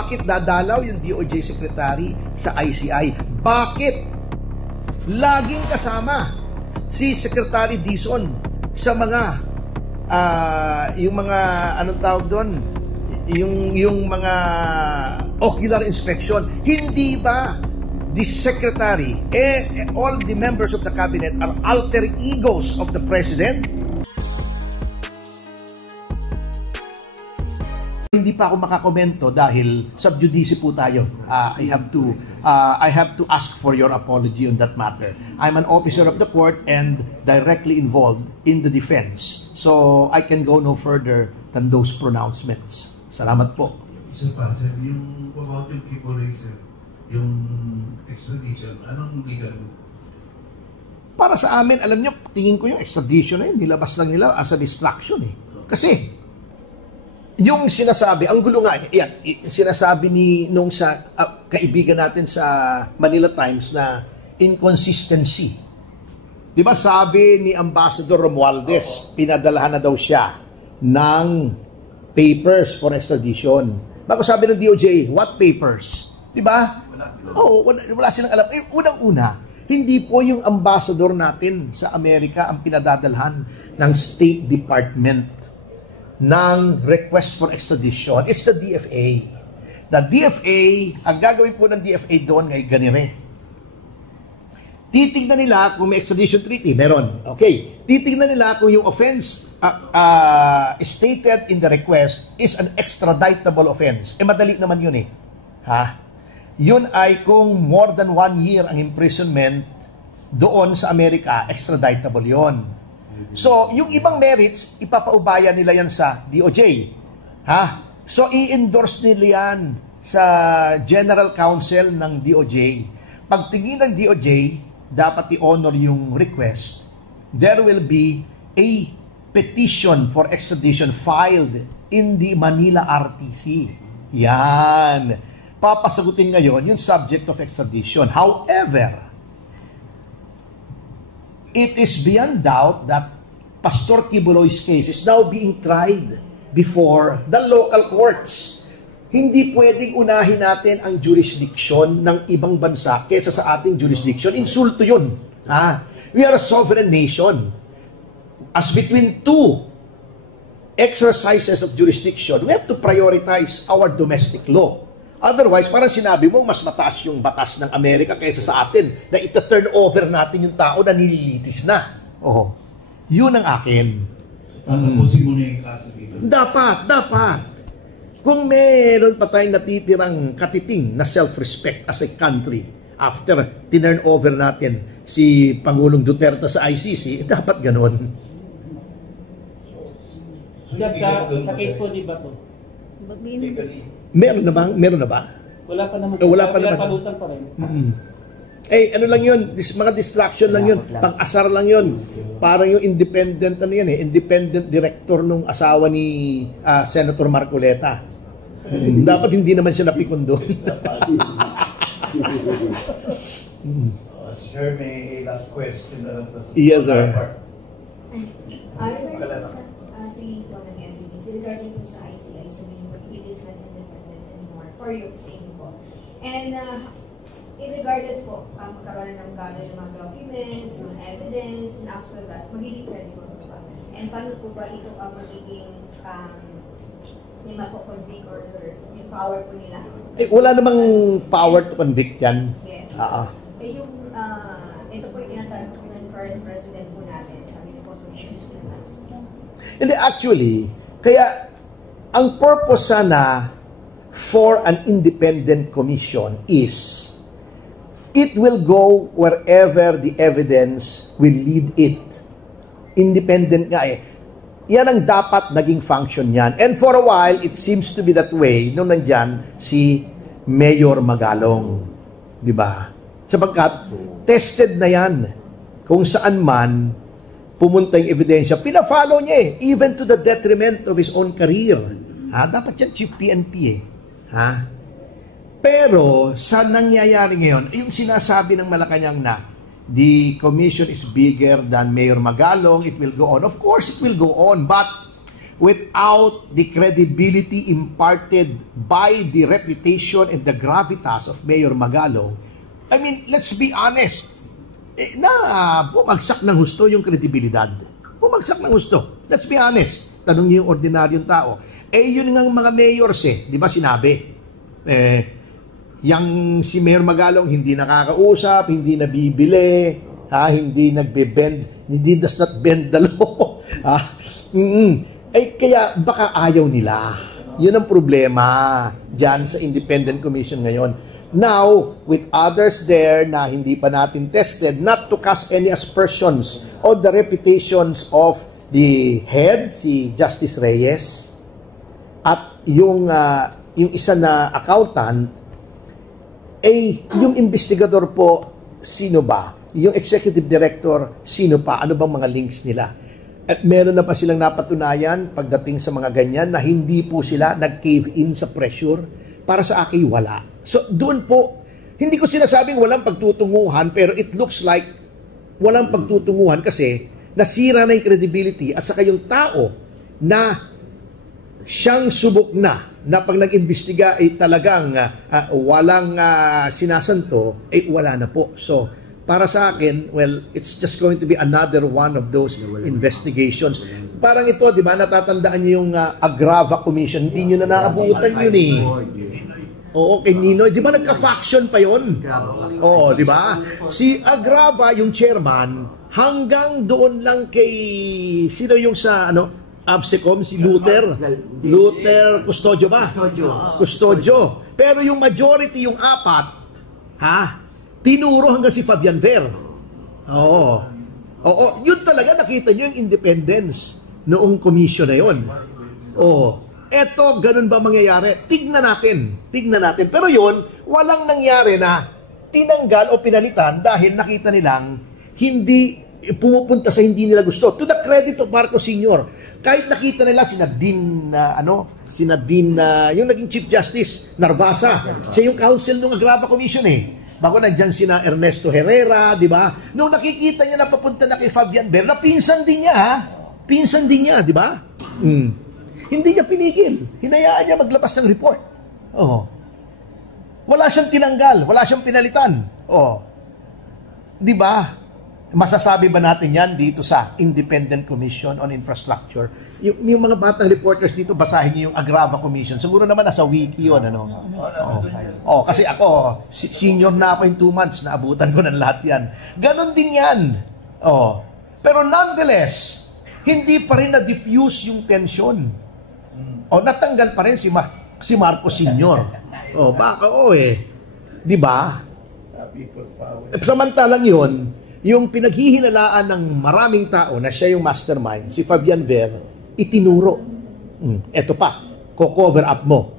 Bakit dadalaw yung DOJ Secretary sa ICI? Bakit laging kasama si Secretary Dizon sa mga yung mga anong tawag doon? Yung mga ocular inspection? Hindi ba the Secretary, all the members of the cabinet are alter egos of the President? Hindi pa ako makakomento dahil sub judice po tayo. I have to ask for your apology on that matter. I'm an officer of the court and directly involved in the defense. So I can go no further than those pronouncements. Salamat po. Isa pa, sir, yung about yung Kibuloy, sir, yung extradition, anong legal? Para sa amin, alam nyo, tingin ko yung extradition na yun, nilabas lang nila as a distraction eh. Kasi, yung sinasabi, ang gulo nga, yan, sinasabi nung sa kaibigan natin sa Manila Times na inconsistency. Di ba sabi ni Ambassador Romualdez, pinadalahan na daw siya ng papers for extradition. Bago sabi ng DOJ, what papers? Di ba? Wala silang alam. Unang-una, hindi po yung ambassador natin sa Amerika ang pinadadalhan ng State Department ng request for extradition. It's the DFA. The DFA, ang gagawin po ng DFA doon ngay ganire. Titignan nila kung may extradition treaty. Meron. Okay. Titignan nila kung yung offense stated in the request is an extraditable offense. Madali naman yun eh. Yun ay kung more than 1 year ang imprisonment doon sa Amerika, extraditable yon. So, yung ibang merits, ipapaubaya nila yan sa DOJ. So, i-endorse nila yan sa General Counsel ng DOJ. Pagtingin ng DOJ, dapat i-honor yung request. There will be a petition for extradition filed in the Manila RTC. Yan. Papasagutin ngayon yung subject of extradition. However, it is beyond doubt that Pastor Kibuloy's case is now being tried before the local courts. Hindi pwedeng unahin natin ang jurisdiction ng ibang bansa kaysa sa ating jurisdiction. Insulto yun. We are a sovereign nation. As between two exercises of jurisdiction, we have to prioritize our domestic law. Otherwise, parang sinabi mo, mas mataas yung batas ng Amerika kaysa sa atin na ita-turn over natin yung tao na nililitis na. Yun ang akin. Tapusin mo na yung kaso dito. Dapat. Kung meron pa tayong natitirang katiping na self-respect as a country after tinurn over natin si Pangulong Duterte sa ICC, dapat ganon. Sa case po di ba to? Meron na ba? Wala pa naman. Wala pa naman. Palutan pa rin. Ano lang yun, mga distraction lang yun, pang-asar lang yun. Parang yung independent, independent director nung asawa ni Senator Marcoleta. Dapat hindi naman siya napikon doon. Sir, may last question na lang. Yes, sir. Regarding po sa ICI, sabihin mo, it is not independent anymore for you saying po. And regardless po, magkaroon ng gather ng mga documents, mga evidence, and after that, magiging credible po ba? And paano po ba ito magiging may mapoconvict or yung power po nila? Wala namang power to convict yan. Yes. Yung, ito po yung inatanong po ng current president po natin, sabi niyo po, choose naman. Hindi, actually, kaya ang purpose sana for an independent commission is it will go wherever the evidence will lead it. Independent nga eh. Yan ang dapat naging function yan. And for a while, it seems to be that way nung nandyan si Mayor Magalong. Diba? Sapagkat tested na yan kung saan man pumunta yung ebidensya. Pina-follow niya eh, even to the detriment of his own career. Dapat yan chief PNP eh. Pero, sa nangyayari ngayon, yung sinasabi ng Malacanang na the commission is bigger than Mayor Magalong, it will go on. Of course, it will go on. But without the credibility imparted by the reputation and the gravitas of Mayor Magalong, I mean, let's be honest, bumagsak ng husto yung kredibilidad. Bumagsak ng husto. Let's be honest. Tanong niyo yung ordinaryong tao. Yun nga mga mayors di ba sinabi? Yang si Mayor Magalong hindi nakakausap, hindi nabibili, hindi nagbe-bend, hindi does not bend the law. Kaya baka ayaw nila. Yun ang problema dyan sa Independent Commission ngayon. Now, with others there na hindi pa natin tested, not to cast any aspersions on the reputations of the head, si Justice Reyes, at yung isa na accountant, yung investigador po, sino ba? Yung executive director, sino pa? Ano bang mga links nila? At meron na pa silang napatunayan pagdating sa mga ganyan na hindi po sila nag-cave in sa pressure. Para sa akin, wala. So, doon po, hindi ko sinasabing walang pagtutunguhan, pero it looks like walang pagtutunguhan kasi nasira na yung credibility at saka yung tao na siyang subok na pag nag-imbestiga ay talagang walang sinasanto, wala na po. So, para sa akin, well, it's just going to be another one of those investigations. Parang ito, di ba, natatandaan niyo yung Agrava Commission, hindi niyo na naabutan yun Oo, kay Ninoy. Di ba nagka-faction pa yun? Oo, di ba? Si Agrava, yung chairman, hanggang doon lang kay, sino yung sa, Absecom, si Luther Custodio ba? Custodio. Pero yung majority, yung apat, tinuro hanggang si Fabian Ver. Oo, yun talaga, nakita nyo yung independence noong commission na yun. Eto, ganun ba mangyayari? Tignan natin. Pero yun, walang nangyari na tinanggal o pinalitan dahil nakita nilang hindi pumupunta sa hindi nila gusto. To the credit of Marcos Sr., kahit nakita nila sina Dean, yung naging Chief Justice, Narvasa, siya yung counsel ng Agrava Commission Bago nandyan sina Ernesto Herrera, di ba? Nung nakikita niya na papunta na kay Fabian Ver, na pinsan din niya, Pinsan din niya, di ba? Hindi niya pinigil. Hinayaan niya maglabas ng report. Wala siyang tinanggal, wala siyang pinalitan. Di ba? Masasabi ba natin yan dito sa Independent Commission on Infrastructure? Yung mga batang reporters dito, basahin niyo yung Agrava Commission. Siguro naman nasa wiki yun, kasi ako, senior na ako in 2 months, naabutan ko ng lahat yan. Ganon din yan. Pero nonetheless, hindi pa rin na-diffuse yung tension. Natanggal pa rin si Marcos Sr. Baka di ba? Samantalang yun, yung pinaghihinalaan ng maraming tao na siya yung mastermind, si Fabian Ver, itinuro. Eto pa, co-cover up mo.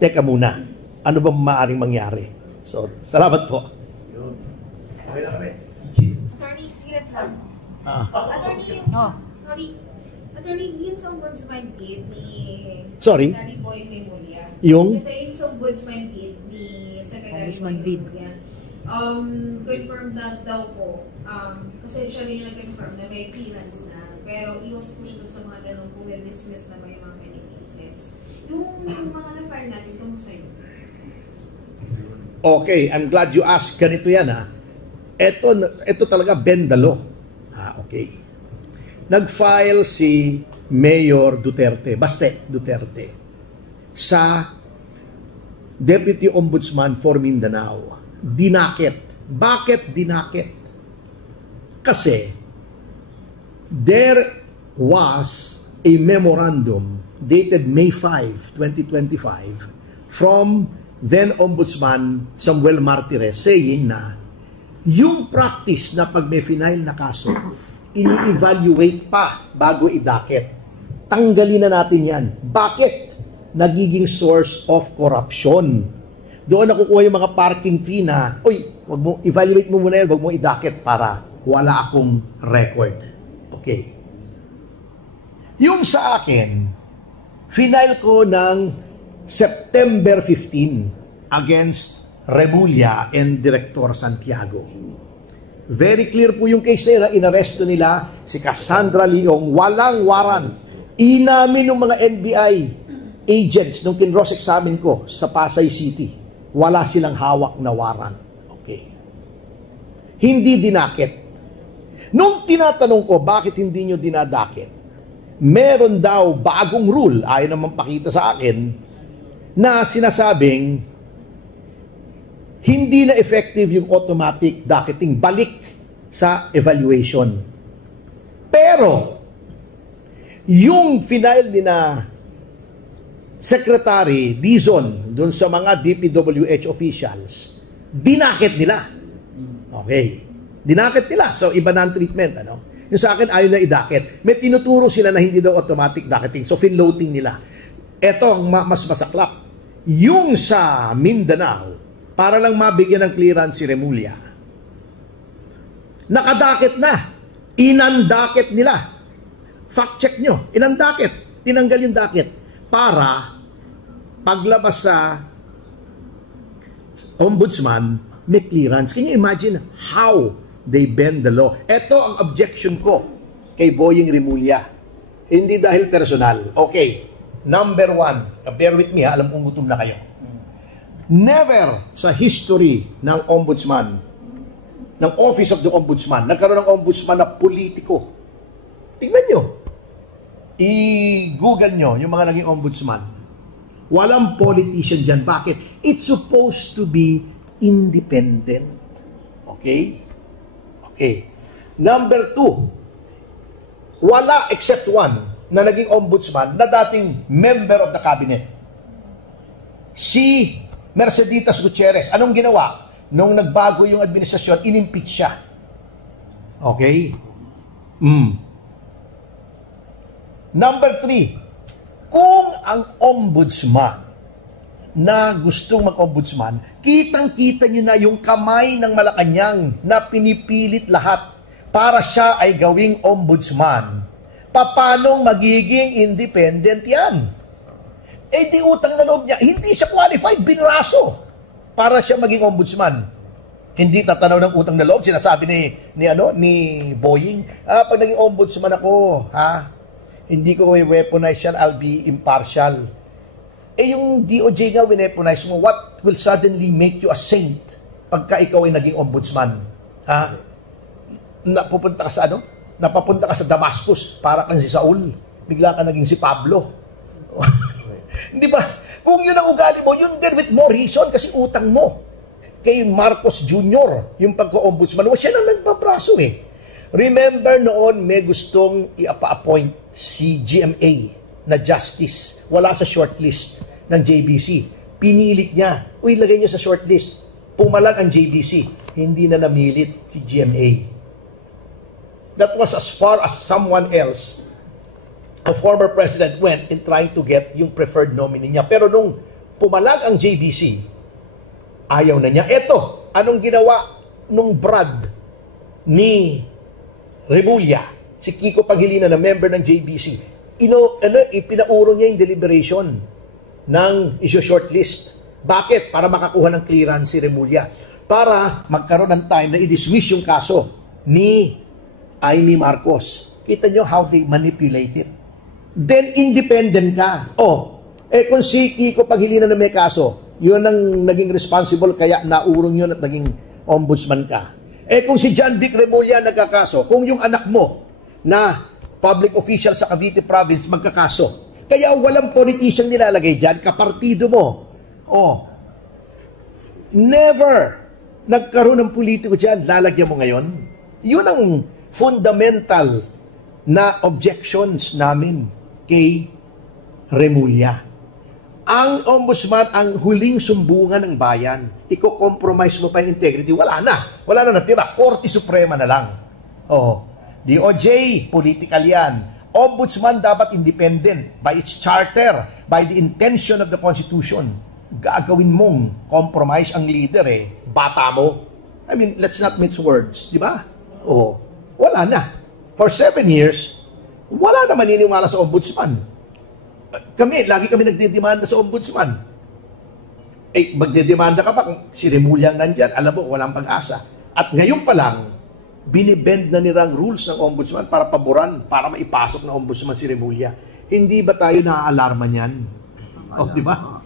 Teka muna, ano ba maaaring mangyari? So, salamat po. Okay na kami. Attorney, hirap lang. Attorney, yung ombudsman bid ni Secretary Boy Memoria. Kasi yung ombudsman bid ni Secretary Boy Memoria. Confirmed na daw po, kasi siya rin nag-confirm na may clearance na, pero iwas po siya dun sa mga ganun po dismiss na may mga many cases. Yung mga na-file natin, kamusta yun? Okay, I'm glad you asked. Ganito yan Ito talaga bend the law. Okay. Nag-file si Mayor Duterte, Baste Duterte, sa Deputy Ombudsman for Mindanao. Dinakit. Bakit dinakit? Kasi there was a memorandum dated May 5, 2025 from then Ombudsman Samuel Martires saying na yung practice na pag may final na kaso, ini-evaluate pa bago idakit. Tanggalin na natin yan. Bakit? Nagiging source of corruption. Doon nakukuha yung mga parking fee na, wag mo, evaluate mo muna yan, wag mo idakit para wala akong record. Okay. Yung sa akin, final ko ng September 15 against Remulla and Director Santiago. Very clear po yung case nila, inaresto nila si Cassandra Leong, walang warrant. Inamin ng mga NBI agents nung kinross examine ko sa Pasay City, wala silang hawak na warrant. Okay. Hindi dinakit. Nung tinatanong ko, bakit hindi nyo dinadakit? Meron daw bagong rule, ayaw naman pakita sa akin, na sinasabing hindi na effective yung automatic docketing, balik sa evaluation. Pero, yung final ni na Secretary Dizon dun sa mga DPWH officials, dinakit nila. Okay. Dinakit nila. So, iba na ang treatment. Ano? Yung sa akin, ayaw na idakit. May tinuturo sila na hindi daw automatic docketing. So, finloading nila. Ito ang mas masaklap. Yung sa Mindanao, para lang mabigyan ng clearance si Remulla, nakadakit na. Inandakit nila. Fact check nyo. Inandakit. Tinanggal yung dakit. Para paglabas sa ombudsman, may clearance. Can you imagine how they bend the law? Ito ang objection ko kay Boying Remulla. Hindi dahil personal. Okay. Number one. Bear with me ha. Alam kong gutom na kayo. Never sa history ng ombudsman, ng Office of the Ombudsman, nagkaroon ng ombudsman na politiko. Tingnan nyo. I-google nyo yung mga naging ombudsman. Walang politician dyan. Bakit? It's supposed to be independent. Okay? Okay. Number two, wala except one na naging ombudsman na dating member of the cabinet. Si Merceditas Gutierrez. Anong ginawa? Nung nagbago yung administrasyon, inimpeach siya. Okay? Number three, kung ang ombudsman na gustong mag-ombudsman, kitang-kita nyo na yung kamay ng Malacanang na pinipilit lahat para siya ay gawing ombudsman. Paano magiging independent yan? Eh di utang na loob niya, hindi siya qualified, binraso para siya maging ombudsman. Hindi tatanaw ng utang na loob, sinasabi ni Boying, pag naging ombudsman ako, hindi ko weaponize yan, I'll be impartial. Eh yung DOJ nga weaponize mo, what will suddenly make you a saint pagka ikaw ay naging ombudsman? Napupunta ka sa ano? Napapunta ka sa Damascus para kang si Saul. Bigla ka naging si Pablo. Di ba? Kung yun ang ugali mo, yun din with more reason kasi utang mo. Kay Marcos Jr., yung pagka-ombudsman, siya lang nagpapraso eh. Remember noon, may gustong i-appoint si GMA na justice. Wala sa shortlist ng JBC. Pinilit niya. Uy, lagay niyo sa shortlist. Pumalag ang JBC. Hindi na namilit si GMA. That was as far as someone else, a former president, went in trying to get yung preferred nominee niya. Pero nung pumalag ang JBC, ayaw na niya. Eto, anong ginawa nung Brad ni Remulla, si Kiko Pangilinan na member ng JBC, ipinaurong niya yung deliberation ng issue shortlist. Bakit? Para makakuha ng clearance si Remulla. Para magkaroon ng time na i-dismiss yung kaso ni Amy Marcos. Kita nyo how they manipulate it. Then, independent ka. Kung si Kiko Pangilinan na may kaso, yun ang naging responsible, kaya naurong yun at naging ombudsman ka. Kung si John Vic Remulla nagkakaso, kung yung anak mo na public official sa Cavite Province magkakaso, kaya walang politician nilalagay dyan, kapartido mo. Never nagkaroon ng politiko dyan, lalagyan mo ngayon. Yun ang fundamental na objections namin kay Remulla. Ang ombudsman, ang huling sumbungan ng bayan, iko-compromise mo pa yung integrity, wala na. Wala na natira. Korte Suprema na lang. DOJ, political yan. Ombudsman dapat independent by its charter, by the intention of the Constitution. Gagawin mong compromise ang leader bata mo. I mean, let's not mince words, di ba? Wala na. For 7 years, wala na maniniwala sa ombudsman. Lagi kami nagdedemanda sa ombudsman. Magdedemanda ka pa kung si Remulla nandyan, alam mo, walang pag-asa. At ngayon pa lang, binibend na nirang rules ng ombudsman para paboran, para maipasok ng ombudsman si Remulla. Hindi ba tayo naaalarma niyan? O, di ba?